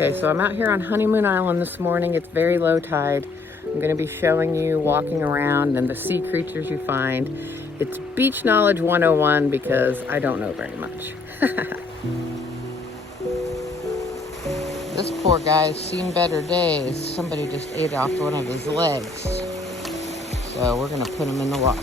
Okay, so I'm out here on Honeymoon Island this morning. It's very low tide. I'm going to be showing you walking around and the sea creatures you find. It's beach knowledge 101 because I don't know very much. This poor guy's seen better days. Somebody just ate off one of his legs. So we're going to put him in the water.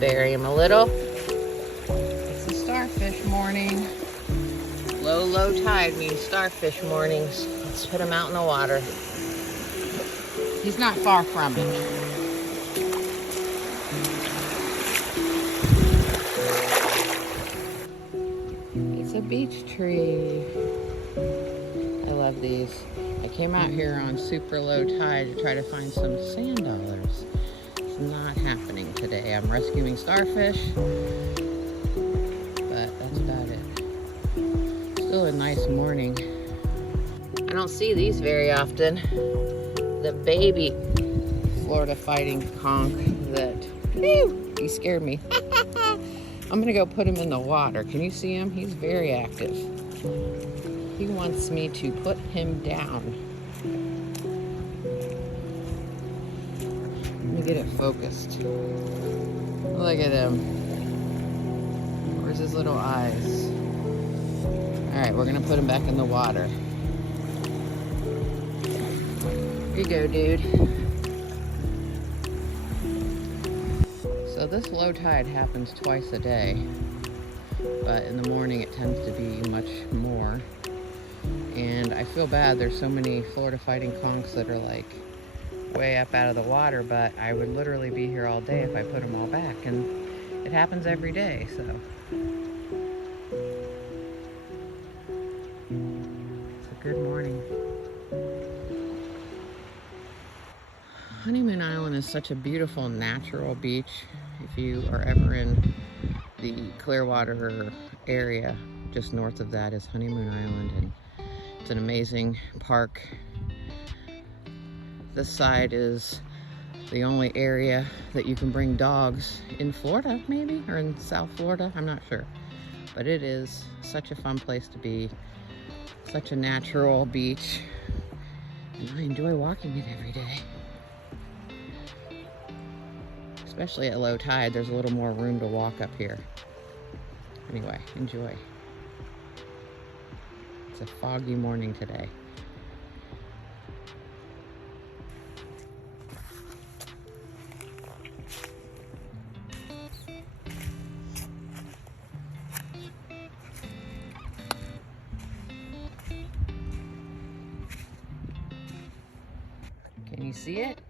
Bury him a little. It's a starfish morning. Low tide means starfish mornings. Let's put him out in the water. He's not far from it. It's a beach tree. I love these. I came out here on super low tide to try to find some sand dollars. It's not happening today. I'm rescuing starfish, but that's about it. Still a nice morning. I don't see these very often. The baby Florida fighting conch that, whew, he scared me. I'm gonna go put him in the water. Can you see him? He's very active. He wants me to put him down. Let me get it focused. Look at him. Where's his little eyes? All right, we're gonna put him back in the water. Here you go, dude. So this low tide happens twice a day, but in the morning it tends to be much more. And I feel bad, there's so many Florida fighting conchs that are like way up out of the water, but I would literally be here all day if I put them all back, and it happens every day, so. It's a good morning. Honeymoon Island is such a beautiful natural beach. If you are ever in the Clearwater area, just north of that is Honeymoon Island, and it's an amazing park. This side is the only area that you can bring dogs in Florida, maybe, or in South Florida, I'm not sure. But it is such a fun place to be, such a natural beach, and I enjoy walking it every day. Especially at low tide, there's a little more room to walk up here. Anyway, enjoy. It's a foggy morning today. Can you see it?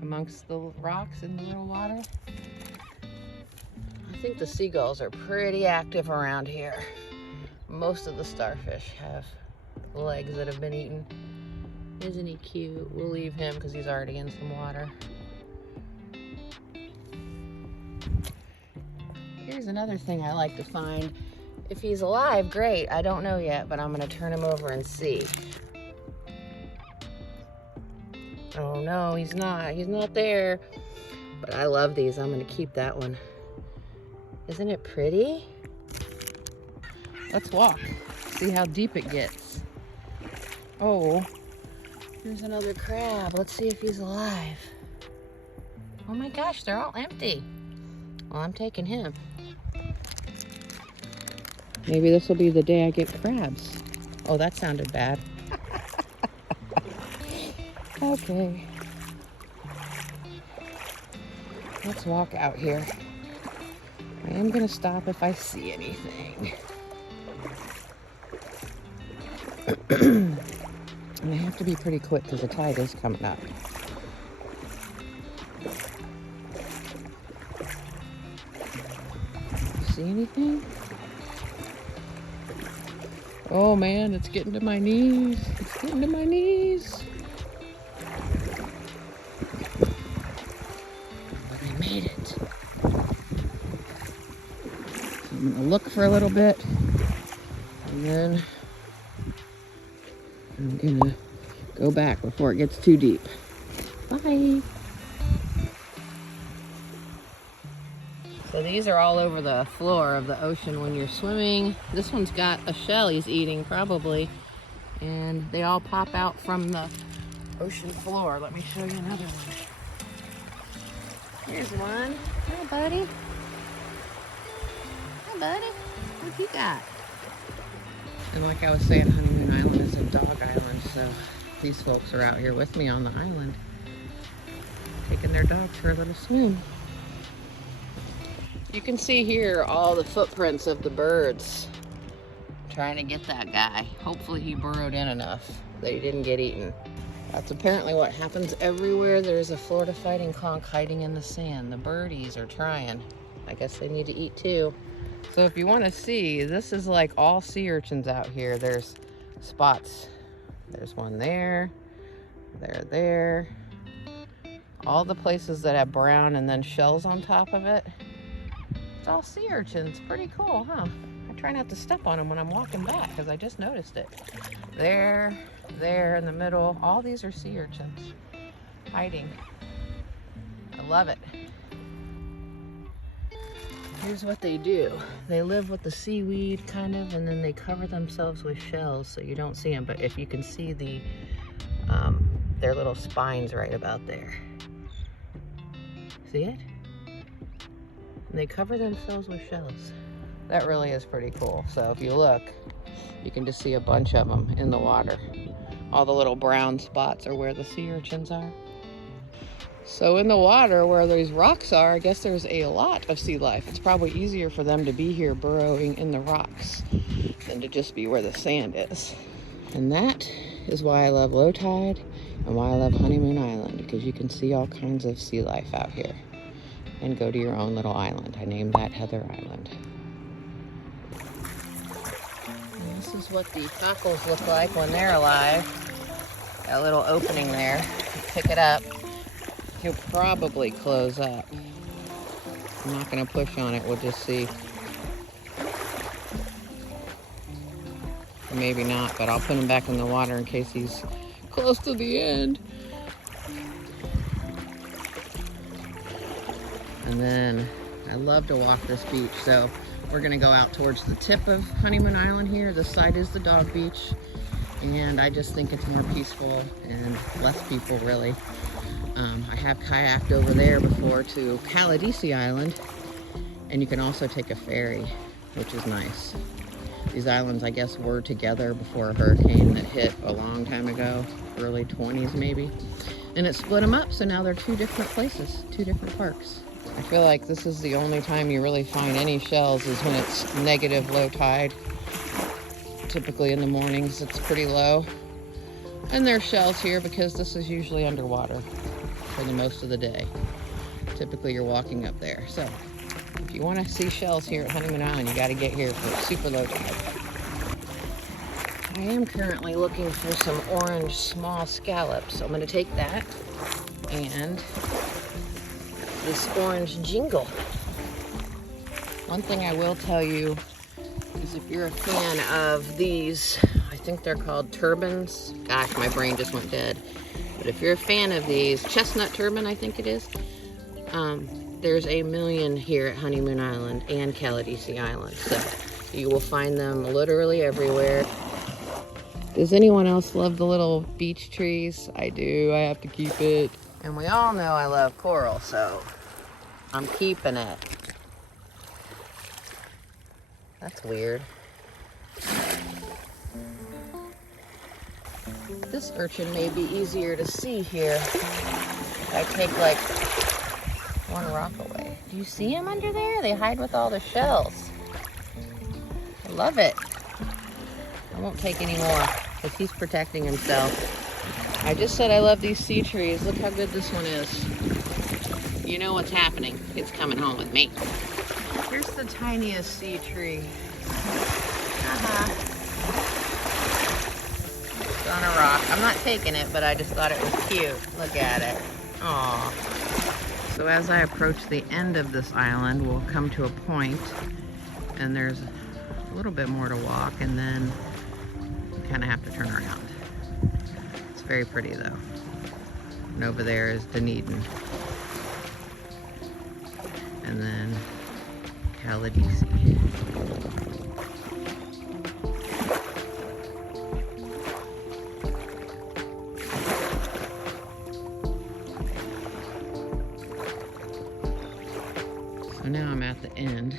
Amongst the rocks in the little water. I think the seagulls are pretty active around here. Most of the starfish have legs that have been eaten. Isn't he cute? We'll leave him because he's already in some water. Here's another thing I like to find. If he's alive, great. I don't know yet, but I'm gonna turn him over and see. Oh no, he's not. He's not there. But I love these. I'm gonna keep that one. Isn't it pretty? Let's walk. See how deep it gets. Oh, there's another crab. Let's see if he's alive. Oh my gosh, they're all empty. Well, I'm taking him. Maybe this will be the day I get crabs. Oh, that sounded bad. Okay. Let's walk out here. I am gonna stop if I see anything. And I have to be pretty quick because the tide is coming up. See anything? Oh man, it's getting to my knees. It's getting to my knees. Made it. So I'm gonna look for a little bit, and then I'm gonna go back before it gets too deep. Bye. So these are all over the floor of the ocean when you're swimming. This one's got a shell he's eating probably. And they all pop out from the ocean floor. Let me show you another one. Here's one. Hi, buddy. Hi, buddy. What you got? And like I was saying, Honeymoon Island is a dog island, so these folks are out here with me on the island, taking their dogs for a little swim. You can see here all the footprints of the birds trying to get that guy. Hopefully he burrowed in enough that he didn't get eaten. That's apparently what happens everywhere there's a Florida fighting conch hiding in the sand. The birdies are trying. I guess they need to eat too. So if you want to see, this is like all sea urchins out here. There's spots. There's one there, there. All the places that have brown and then shells on top of it. It's all sea urchins. Pretty cool, huh? I try not to step on them when I'm walking back because I just noticed it. There in the middle. All these are sea urchins hiding. I love it. Here's what they do. They live with the seaweed kind of, and then they cover themselves with shells so you don't see them. But if you can see their little spines right about there. See it? And they cover themselves with shells. That really is pretty cool. So if you look, you can just see a bunch of them in the water. All the little brown spots are where the sea urchins are. So in the water where these rocks are, I guess there's a lot of sea life. It's probably easier for them to be here burrowing in the rocks than to just be where the sand is. And that is why I love low tide and why I love Honeymoon Island, because you can see all kinds of sea life out here and go to your own little island. I named that Heather Island. And this is what the cockles look like when they're alive. That little opening there, pick it up. He'll probably close up. I'm not gonna push on it, we'll just see. Or maybe not, but I'll put him back in the water in case he's close to the end. And then I love to walk this beach, so we're gonna go out towards the tip of Honeymoon Island here. This side is the dog beach, and I just think it's more peaceful and less people really. I have kayaked over there before to Caladesi Island, and you can also take a ferry, which is nice. These islands, I guess, were together before a hurricane that hit a long time ago, early 20s maybe, and it split them up, so now they're two different places, two different parks. I feel like this is the only time you really find any shells is when it's negative low tide. Typically in the mornings it's pretty low. And there's shells here because this is usually underwater for the most of the day. Typically you're walking up there. So if you want to see shells here at Honeymoon Island, you got to get here for super low tide. I am currently looking for some orange small scallops. So I'm going to take that and this orange jingle. One thing I will tell you is if you're a fan of these, I think they're called turbans. Gosh, my brain just went dead. But if you're a fan of these, chestnut turban I think it is, there's a million here at Honeymoon Island and Caladesi Island. So you will find them literally everywhere. Does anyone else love the little beach trees? I do, I have to keep it. And we all know I love coral, so I'm keeping it. That's weird. This urchin may be easier to see here. I take like one rock away. Do you see him under there? They hide with all the shells. I love it. I won't take any more because he's protecting himself. I just said I love these sea trees. Look how good this one is. You know what's happening. It's coming home with me. Here's the tiniest sea tree. It's on a rock. I'm not taking it, but I just thought it was cute. Look at it. Aww. So as I approach the end of this island, we'll come to a point, and there's a little bit more to walk, and then you kind of have to turn around. It's very pretty though. And over there is Dunedin. And then Caladisi. So now I'm at the end,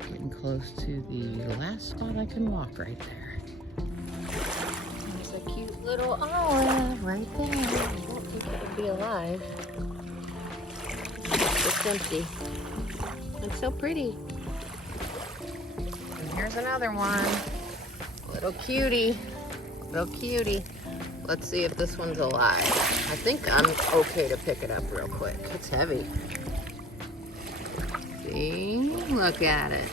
getting close to the last spot I can walk right there. There's a cute little olive right there. I don't think it would be alive. It's just empty. It's so pretty. And here's another one. Little cutie. Little cutie. Let's see if this one's alive. I think I'm okay to pick it up real quick. It's heavy. See? Look at it.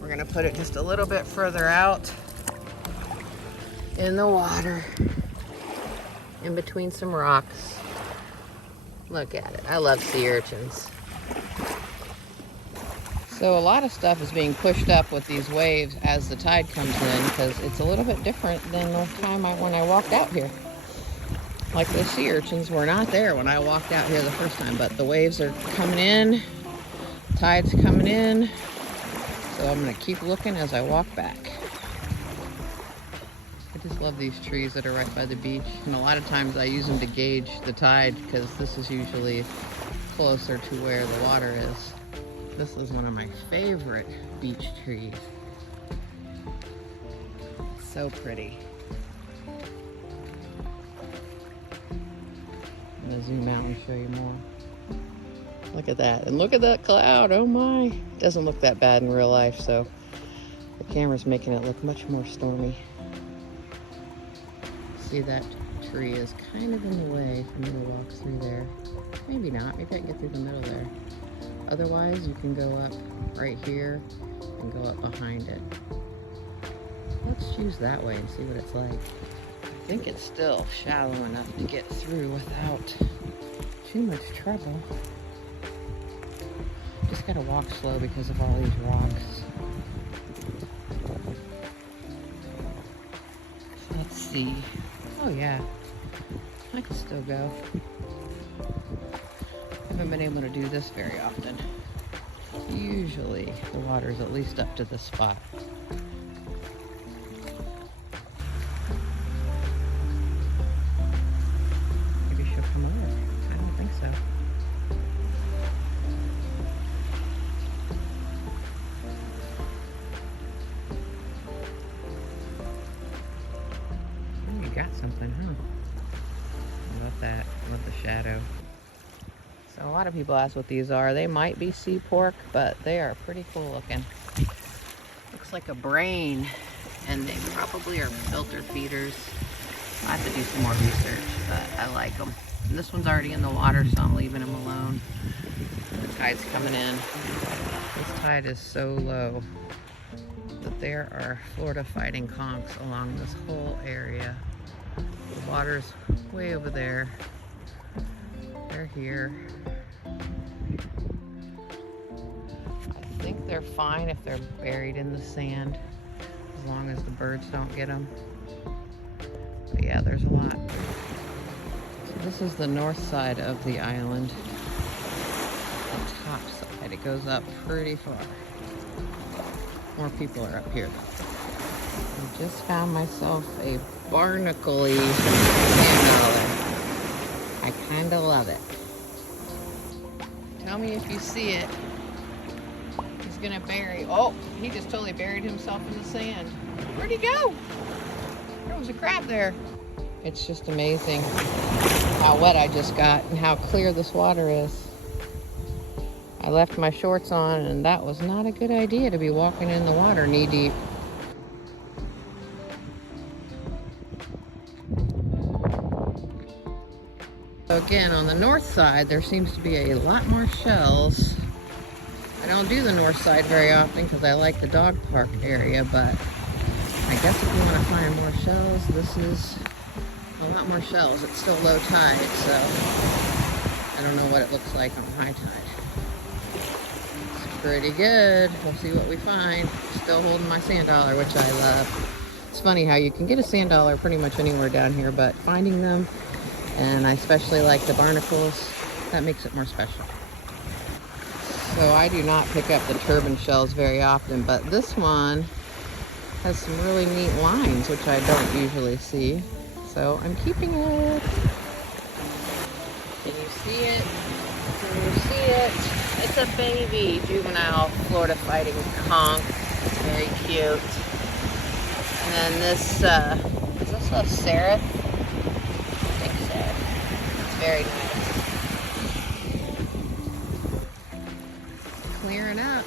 We're gonna put it just a little bit further out in the water, in between some rocks. Look at it. I love sea urchins. So a lot of stuff is being pushed up with these waves as the tide comes in, because it's a little bit different than the time when I walked out here. Like the sea urchins were not there when I walked out here the first time, but the waves are coming in, tide's coming in, so I'm gonna keep looking as I walk back. I just love these trees that are right by the beach, and a lot of times I use them to gauge the tide, because this is usually closer to where the water is. This is one of my favorite beach trees. So pretty. I'm gonna zoom out and show you more. Look at that, and look at that cloud, oh my. It doesn't look that bad in real life, so the camera's making it look much more stormy. See, that tree is kind of in the way for me to walk through there. Maybe not, maybe I can get through the middle there. Otherwise, you can go up right here and go up behind it. Let's choose that way and see what it's like. I think it's still shallow enough to get through without too much trouble. Just gotta walk slow because of all these rocks. Let's see. Oh yeah, I can still go. I haven't been able to do this very often. Usually the water is at least up to this spot. Maybe she'll come over. I don't think so. Oh, you got something, huh? I love that. I love the shadow. So a lot of people ask what these are. They might be sea pork, but they are pretty cool looking. Looks like a brain, and they probably are filter feeders. I have to do some more research, but I like them. And this one's already in the water, so I'm leaving him alone. The tide's coming in. This tide is so low that there are Florida fighting conchs along this whole area. The water's way over there. They're here. I think they're fine if they're buried in the sand, as long as the birds don't get them. But yeah, there's a lot. So this is the north side of the island. The top side, it goes up pretty far. More people are up here though. I just found myself a barnacle-y sand dollar. I kind of love it. Tell me if you see it. He's gonna bury, oh, he just totally buried himself in the sand. Where'd he go? There was a crab there. It's just amazing how wet I just got and how clear this water is. I left my shorts on, and that was not a good idea to be walking in the water knee deep. Again, on the north side, there seems to be a lot more shells. I don't do the north side very often because I like the dog park area, but I guess if you want to find more shells, this is a lot more shells. It's still low tide, so I don't know what it looks like on high tide. It's pretty good. We'll see what we find. Still holding my sand dollar, which I love. It's funny how you can get a sand dollar pretty much anywhere down here, but finding them, and I especially like the barnacles, that makes it more special. So I do not pick up the turban shells very often, but this one has some really neat lines, which I don't usually see. So I'm keeping it. Can you see it? Can you see it? It's a baby juvenile Florida fighting conch. Very cute. And then this, is this a seraph? I think so. It's very nice. Clearing up.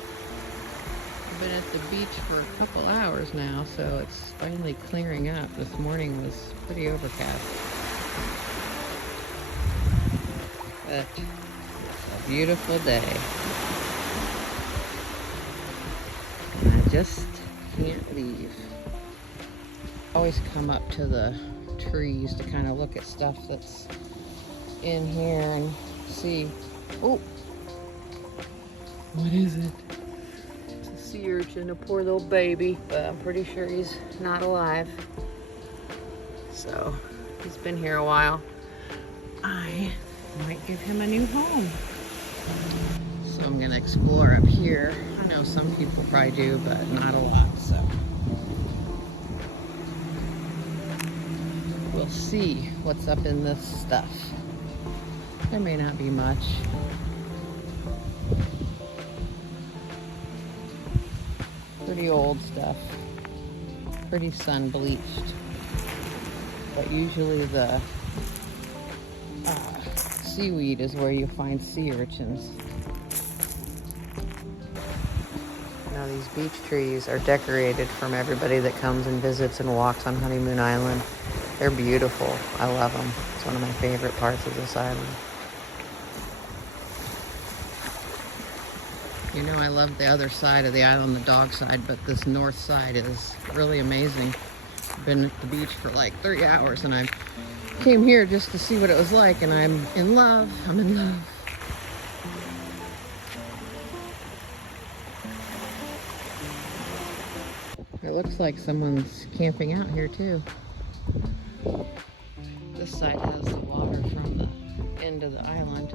I've been at the beach for a couple hours now, so it's finally clearing up. This morning was pretty overcast. But it's a beautiful day. And I just can't leave. Always come up to the trees to kind of look at stuff that's in here and see. Oh, what is it? It's a sea urchin, a poor little baby, but I'm pretty sure he's not alive. So he's been here a while. I might give him a new home. So I'm gonna explore up here. I know some people probably do, but not a lot, so. We'll see what's up in this stuff. There may not be much. Pretty old stuff. Pretty sun bleached. But usually the seaweed is where you find sea urchins. Now these beach trees are decorated from everybody that comes and visits and walks on Honeymoon Island. They're beautiful. I love them. It's one of my favorite parts of this island. You know, I love the other side of the island, the dog side, but this north side is really amazing. I've been at the beach for like 3 hours and I came here just to see what it was like, and I'm in love. I'm in love. It looks like someone's camping out here too. This side has the water from the end of the island.